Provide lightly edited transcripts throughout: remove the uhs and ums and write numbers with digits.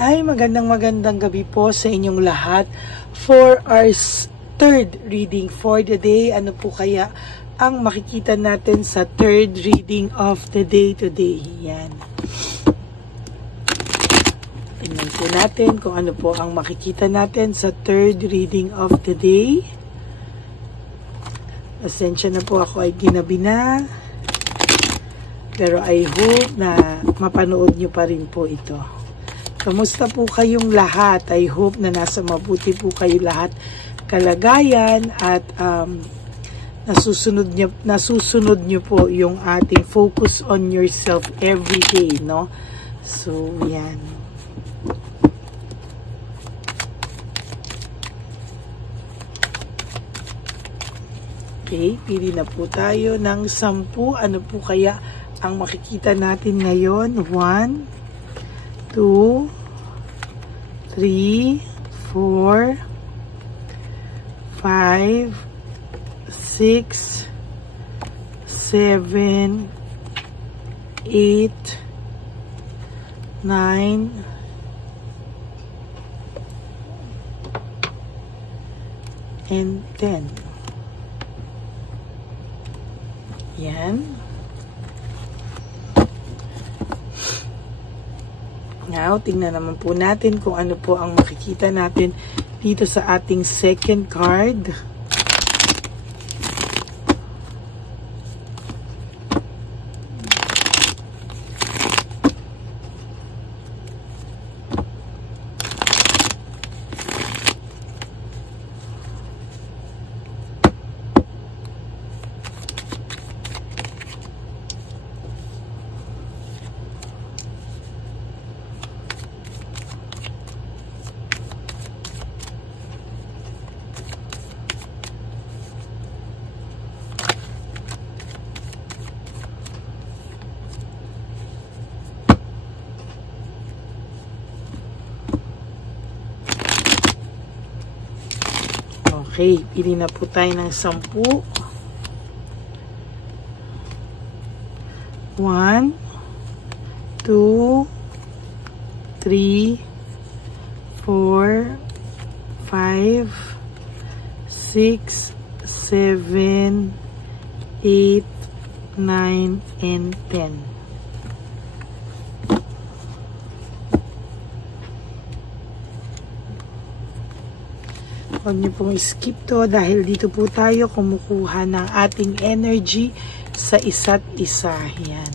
Ay, magandang gabi po sa inyong lahat. For our third reading for the day, ano po kaya ang makikita natin sa third reading of the day today? Yan. Tingnan po natin kung ano po ang makikita natin sa third reading of the day. Pasensya na po, ako ay ginabi na. Pero I hope na mapanood nyo pa rin po ito. Kamusta po kayong lahat? I hope na nasa mabuti po kayo lahat kalagayan at nasusunod nyo po yung ating focus on yourself every day, no? So, yan. Okay, pili na po tayo ng 10. Ano po kaya ang makikita natin ngayon? 1, 2, 3, 4, 5, 6, 7, 8, 9, and 10. Yan. Now, tingnan naman po natin kung ano po ang makikita natin dito sa ating second card. Okay, pili na po tayo ng 10. 1, 2, 3, 4, 5, 6, 7, 8, 9, and 10. Huwag niyo pong skip to dahil dito po tayo kumukuha ng ating energy sa isa't isa. Yan.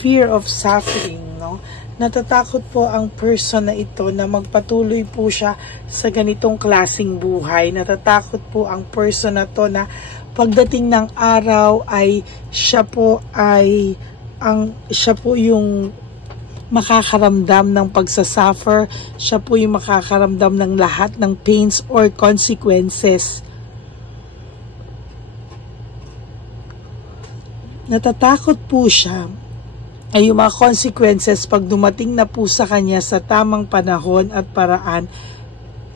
Fear of suffering, no? Natatakot po ang person na ito na magpatuloy po siya sa ganitong klaseng buhay. Natatakot po ang person na to na pagdating ng araw ay siya po yung makakaramdam ng pagsasuffer. Siya po yung makakaramdam ng lahat ng pains or consequences. Natatakot po siya ay yung mga consequences pag dumating na po sa kanya sa tamang panahon at paraan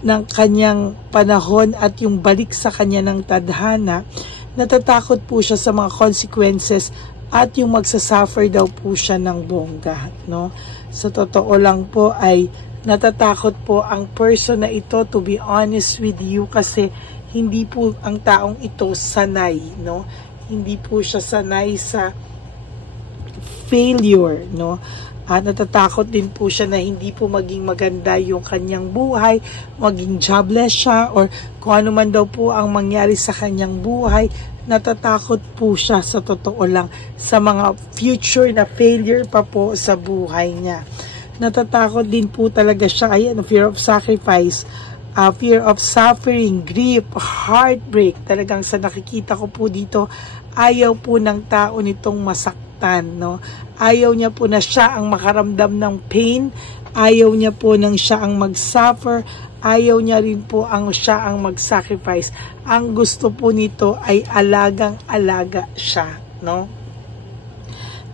ng kanyang panahon at yung balik sa kanya ng tadhana. Natatakot po siya sa mga consequences at yung magsasuffer daw po siya ng bongga, no? Sa totoo lang po ay natatakot po ang person na ito, to be honest with you, kasi hindi po ang taong ito sanay, no? Hindi po siya sanay sa failure, no? Natatakot din po siya na hindi po maging maganda yung kanyang buhay, maging jobless siya, or kung ano man daw po ang mangyari sa kanyang buhay. Natatakot po siya sa totoo lang sa mga future na failure pa po sa buhay niya. Natatakot din po talaga siya, ayan, fear of sacrifice, fear of suffering, grief, heartbreak. Talagang sa nakikita ko po dito, ayaw po ng tao nitong masaktan, no? Ayaw niya po na siya ang makaramdam ng pain, ayaw niya po nang siya ang mag-suffer, ayaw niya rin po ang siya ang mag-sacrifice. Ang gusto po nito ay alagang-alaga siya, no?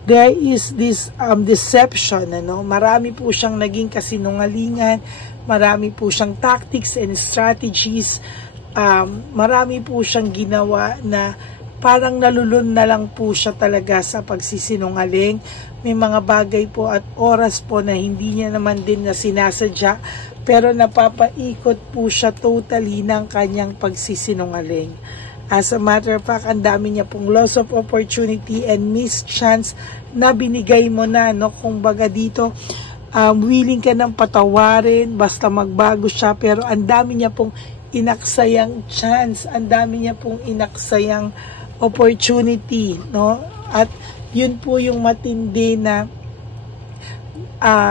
There is this deception, ano? Marami po siyang naging kasinungalingan, Marami po siyang tactics and strategies. Marami po siyang ginawa na parang nalulun na lang po siya talaga sa pagsisinungaling. May mga bagay po at oras po na hindi niya naman din na sinasadya, pero napapaikot po siya totally ng kanyang pagsisinungaling. As a matter of fact, ang dami niya pong loss of opportunity and missed chance na binigay mo na, no? Kung baga dito, willing ka nang patawarin, basta magbago siya, pero ang dami niya pong inaksayang chance, ang dami niya pong inaksayang opportunity, no? At yun po yung matindi na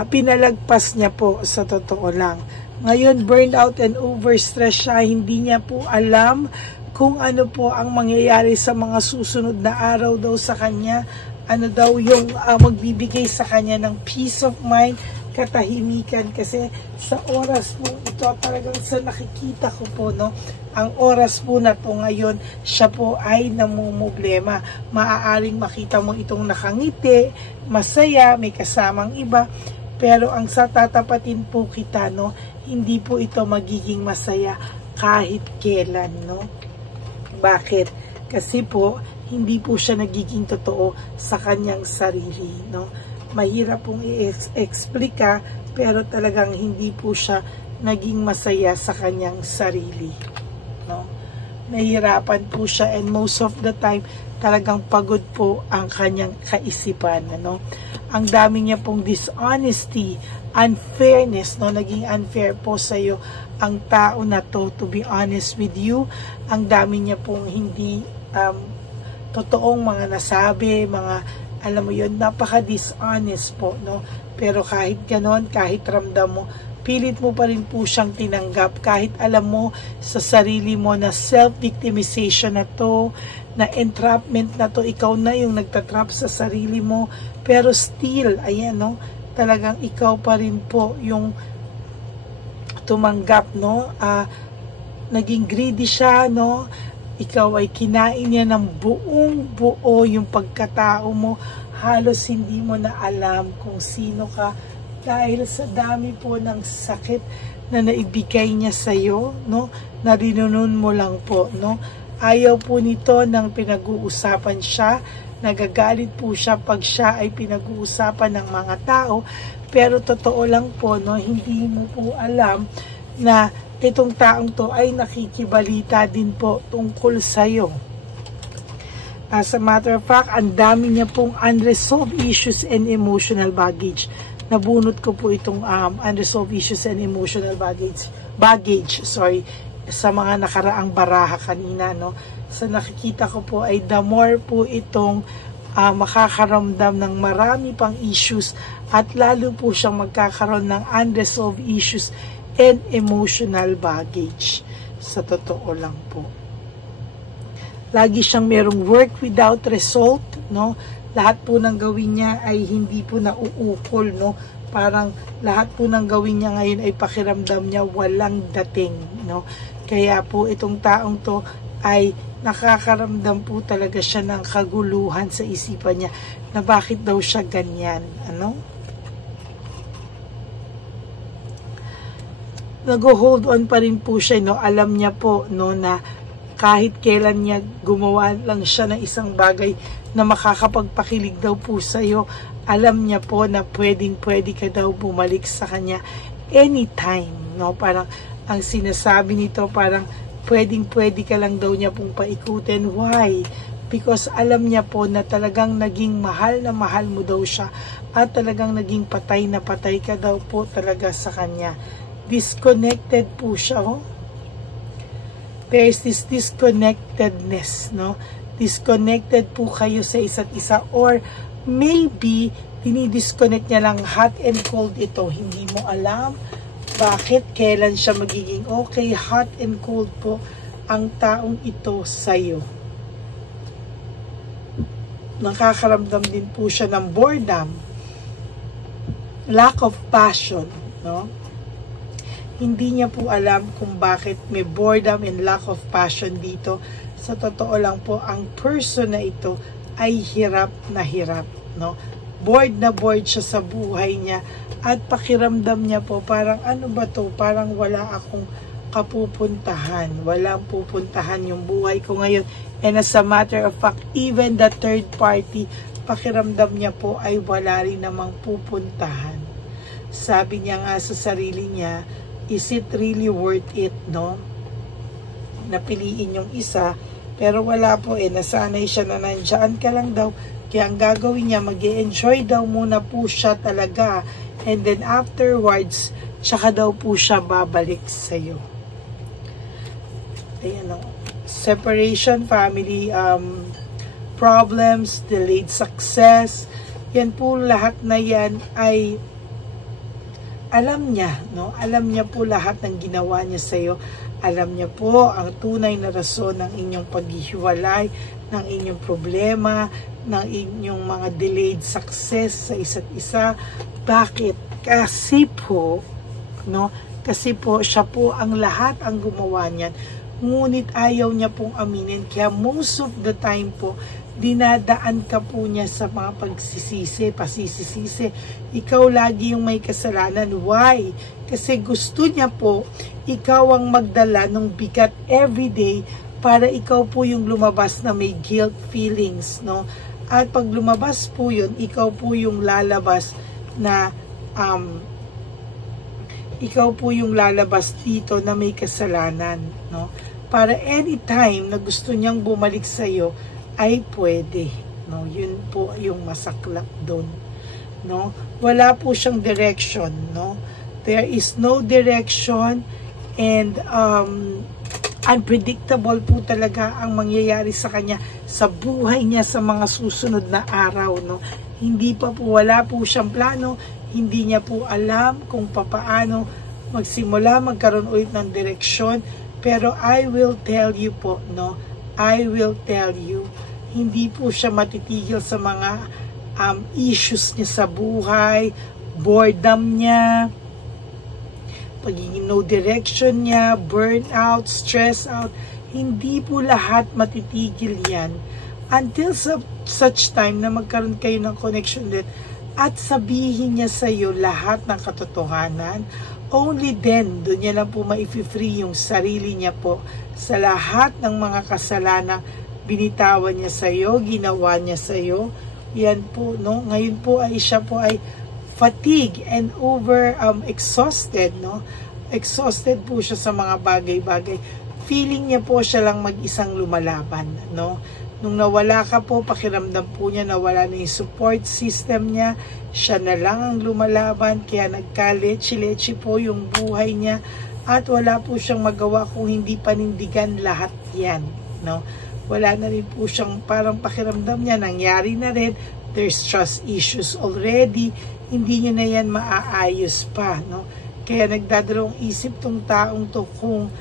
pinalagpas niya po, sa totoo lang. Ngayon, burned out and overstressed siya, hindi niya po alam kung ano po ang mangyayari sa mga susunod na araw daw sa kanya, ano daw yung magbibigay sa kanya ng peace of mind, katahimikan, kasi sa oras po ito talagang sa nakikita ko po, no, ang oras po na to ngayon, siya po ay namumblema. Maaaring makita mo itong nakangiti, masaya, may kasamang iba, pero ang sa tatapatin po kita, no, hindi po ito magiging masaya kahit kailan, no. Bakit? Kasi po hindi po siya nagiging totoo sa kanyang sarili, no. Mahirap pong i-explika, pero talagang hindi po siya naging masaya sa kanyang sarili, no. Nahihirapan po siya, and most of the time talagang pagod po ang kanyang kaisipan, ano. Ang dami niya pong dishonesty, unfairness, no, naging unfair po sa iyo ang tao na to be honest with you. Ang dami niya pong hindi totoong mga nasabi, mga, alam mo yun, napaka-dishonest po, no. Pero kahit ganon, kahit ramdam mo, pilit mo pa rin po siyang tinanggap, kahit alam mo sa sarili mo na self-victimization na to, na entrapment na to, ikaw na yung nagtatrap sa sarili mo, pero still, ayan, no, talagang ikaw pa rin po yung tumanggap, no. Naging greedy siya, no. Ikaw ay kinain niya ng buong buo yung pagkatao mo. Halos hindi mo na alam kung sino ka dahil sa dami po ng sakit na naibigay niya sa iyo, no. Narinunon mo lang po, no. Ayaw po nito nang pinag-uusapan siya. Nagagalit po siya pag siya ay pinag-uusapan ng mga tao. Pero totoo lang po, no, hindi mo po alam na itong taong to ay nakikibalita din po tungkol sa'yo. As a matter of fact, ang dami niya pong unresolved issues and emotional baggage. Nabunot ko po itong unresolved issues and emotional baggage, sa mga nakaraang baraha kanina, no. Sa nakikita ko po ay the more po itong makakaramdam ng marami pang issues, at lalo po siyang magkakaroon ng unresolved issues and emotional baggage. Sa totoo lang po, lagi siyang merong work without result, no. Lahat po ng gawin niya ay hindi po nauukol, no. Parang lahat po ng gawin niya ngayon ay pakiramdam niya walang dating, no. Kaya po itong taong to ay nakakaramdam po talaga siya ng kaguluhan sa isipan niya na bakit daw siya ganyan, ano. Nag-hold on pa rin po siya, no. Alam niya po, no, na kahit kailan niya gumawa lang siya ng isang bagay na makakapagpakilig daw po sa iyo, alam niya po na pwedeng-pwede ka daw bumalik sa kanya anytime, no. Parang ang sinasabi nito, parang pwedeng-pwede ka lang daw niya pong paikutin. Why? Because alam niya po na talagang naging mahal na mahal mo daw siya, at talagang naging patay na patay ka daw po talaga sa kanya. Disconnected po siya, oh. There is this disconnectedness, no. Disconnected po kayo sa isa't isa, or maybe dinidisconnect niya lang, hot and cold ito, hindi mo alam bakit, kailan siya magiging okay. Hot and cold po ang taong ito sa'yo. Nakakaramdam din po siya ng boredom, lack of passion, no. Hindi niya po alam kung bakit may boredom and lack of passion dito. Sa totoo lang po, ang person na ito ay hirap na hirap, no. bored na bored siya sa buhay niya at pakiramdam niya po parang ano ba to, parang wala akong kapupuntahan, walang pupuntahan yung buhay ko ngayon. And as a matter of fact, even the third party, pakiramdam niya po ay wala rin namang pupuntahan. Sabi niya nga sa sarili niya, is it really worth it, no? Napiliin yung isa, pero wala po nasanay siya na nandiyan ka lang daw. Kaya ang gagawin niya, mag-e-enjoy daw muna po siya talaga. And then afterwards, tsaka daw po siya babalik sa'yo. Ayan o. Separation, family problems, delayed success. Yan po lahat na yan ay alam niya, no? Alam niya po lahat ng ginawa niya sa'yo. Alam niya po ang tunay na rason ng inyong paghihiwalay, ng inyong problema, ng inyong mga delayed success sa isa't isa. Bakit? Kasi po, no? Kasi po, siya po ang lahat ang gumawa niyan. Ngunit ayaw niya pong aminin. Kaya most of the time po, dinadaan ka po niya sa mga pasisisi. Ikaw lagi yung may kasalanan. Why? Kasi gusto niya po, ikaw ang magdala ng bigat everyday para ikaw po yung lumabas na may guilt feelings, no? At pag lumabas po yun, ikaw po yung lalabas na ikaw po yung lalabas dito na may kasalanan, no? Para anytime na gusto niyang bumalik sa iyo ay pwede, no? Yun po yung masaklap doon, no? Wala po siyang direction, no? There is no direction, and unpredictable po talaga ang mangyayari sa kanya sa buhay niya sa mga susunod na araw, no? Hindi pa po, wala po siyang plano, hindi niya po alam kung papaano magsimula, magkaroon ulit ng direksyon. Pero I will tell you po, no? I will tell you, hindi po siya matitigil sa mga issues niya sa buhay, boredom niya, pagiging no direction niya, burnout, stress out. Hindi po lahat matitigil yan until such time na magkaroon kayo ng connection din at sabihin niya sa iyo lahat ng katotohanan. Only then, doon niya lang po ma-free yung sarili niya po sa lahat ng mga kasalanang binitawan niya sa iyo, ginawa niya sa iyo. Yan po, no? Ngayon po ay siya po ay fatigue and exhausted, no? Exhausted po siya sa mga bagay-bagay. Feeling niya po siya lang mag-isang lumalaban, no? Nung nawala ka po, pakiramdam po niya nawala na yung support system niya. Siya na lang ang lumalaban, kaya nagka-lechi-lechi po yung buhay niya. At wala po siyang magawa kung hindi panindigan lahat yan, no? Wala na rin po siyang parang pakiramdam niya, nangyari na rin. There's trust issues already. Hindi niya na yan maaayos pa, no? Kaya nagdadalawang isip tong taong to kung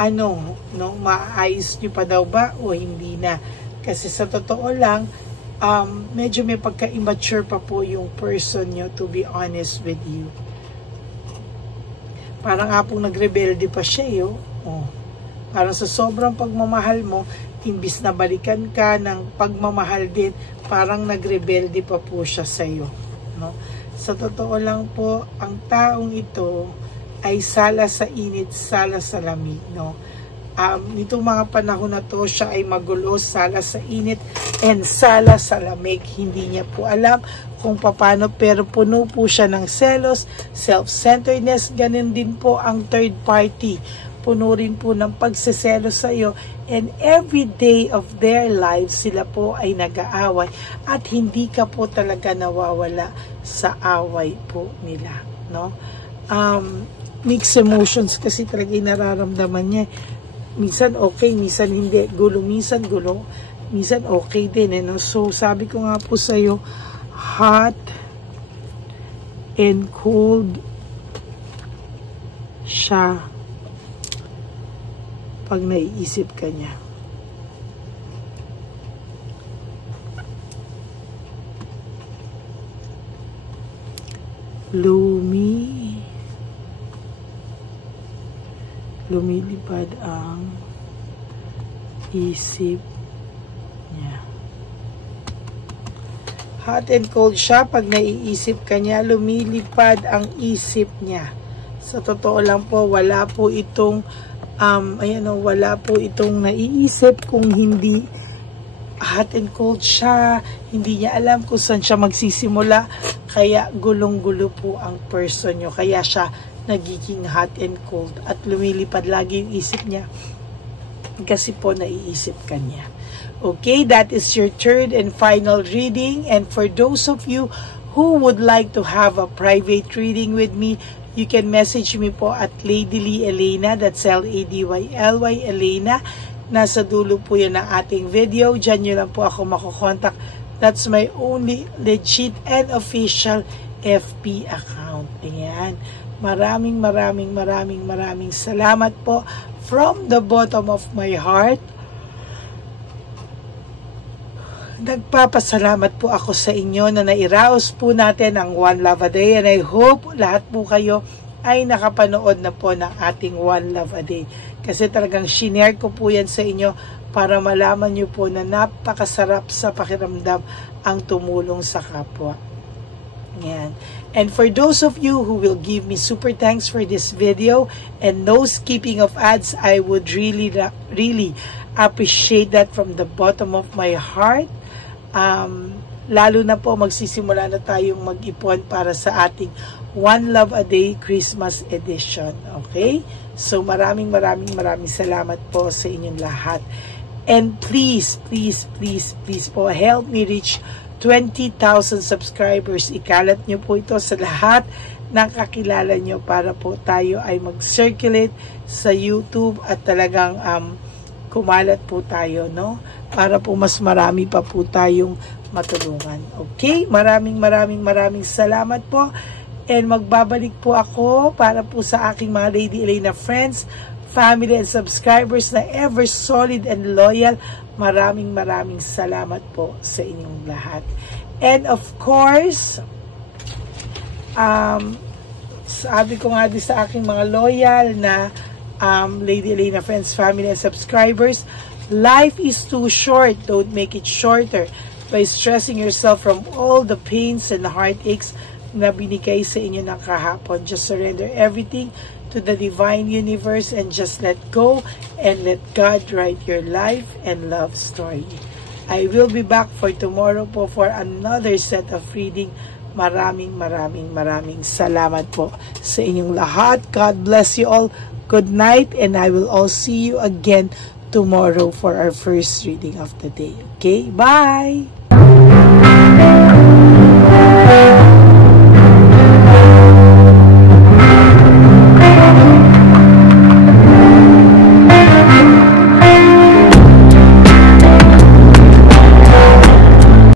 ano, no? Maayos niyo pa daw ba o hindi na? Kasi sa totoo lang, medyo may pagka-immature pa po yung person nyo, to be honest with you. Parang nga pong nagrebelde pa siya, oh. Parang sa sobrang pagmamahal mo, imbis na balikan ka ng pagmamahal din, parang nagrebelde pa po siya sa'yo, no? Sa totoo lang po, ang taong ito ay sala sa init, sala sa lamig, no? Nitong mga panahon na to, siya ay magulo, sala sa init, and sala sa lamig. Hindi niya po alam kung paano, pero puno po siya ng selos, self-centeredness. Ganun din po ang third party. Puno rin po ng pagseselos sa iyo, and every day of their lives, sila po ay nag-aaway, at hindi ka po talaga nawawala sa away po nila, no? Mixed emotions kasi talaga yung nararamdaman niya. Minsan okay, minsan hindi. Gulo, minsan gulo. Minsan okay din, no? So, sabi ko nga po sa'yo, hot and cold siya pag naiisip ka niya. Lumilipad ang isip niya. Hot and cold siya. Pag naiisip ka niya, lumilipad ang isip niya. Sa totoo lang po, wala po itong wala po itong naiisip kung hindi hot and cold siya. Hindi niya alam kung saan siya magsisimula. Kaya gulong-gulo po ang person nyo. Kaya siya nagiging hot and cold. At lumilipad lagi yung isip niya. Kasi po naiisip ka niya. Okay, that is your third and final reading. And for those of you who would like to have a private reading with me, you can message me po at Lady Lee Elena. That's Ladyly Elena. Nasa dulo po yan ng ating video. Diyan nyo lang po ako makukontak. That's my only legit and official FB account. Ayan. Maraming salamat po from the bottom of my heart. Nagpapasalamat po ako sa inyo na nairaos po natin ang One Love a Day, and I hope lahat po kayo ay nakapanood na po ng ating One Love a Day. Kasi talagang shinare ko po yan sa inyo para malaman nyo po na napakasarap sa pakiramdam ang tumulong sa kapwa. Yan. And for those of you who will give me super thanks for this video and no skipping of ads, I would really appreciate that from the bottom of my heart. Lalo na po magsisimula na tayong mag-ipon para sa ating One Love a Day Christmas edition. Okay? So maraming salamat po sa inyong lahat. And please po help me reach 20,000 subscribers. Ikalat nyo po ito sa lahat ng kakilala nyo para po tayo ay mag-circulate sa YouTube at talagang kumalat po tayo, no? Para po mas marami pa po tayong matulungan. Okay? Maraming salamat po. And magbabalik po ako para po sa aking mga Lady Elena friends, family and subscribers na ever solid and loyal. Maraming salamat po sa inyong lahat. And of course, sabi ko nga din sa aking mga loyal na Lady Elena friends, family and subscribers, life is too short. Don't make it shorter by stressing yourself from all the pains and heartaches na binigay sa inyo ng kahapon. Just surrender everything to the divine universe and just let go and let God write your life and love story. I will be back for tomorrow po for another set of reading. Maraming salamat po sa inyong lahat. God bless you all. Good night, and I will all see you again tomorrow for our first reading of the day. Okay? Bye!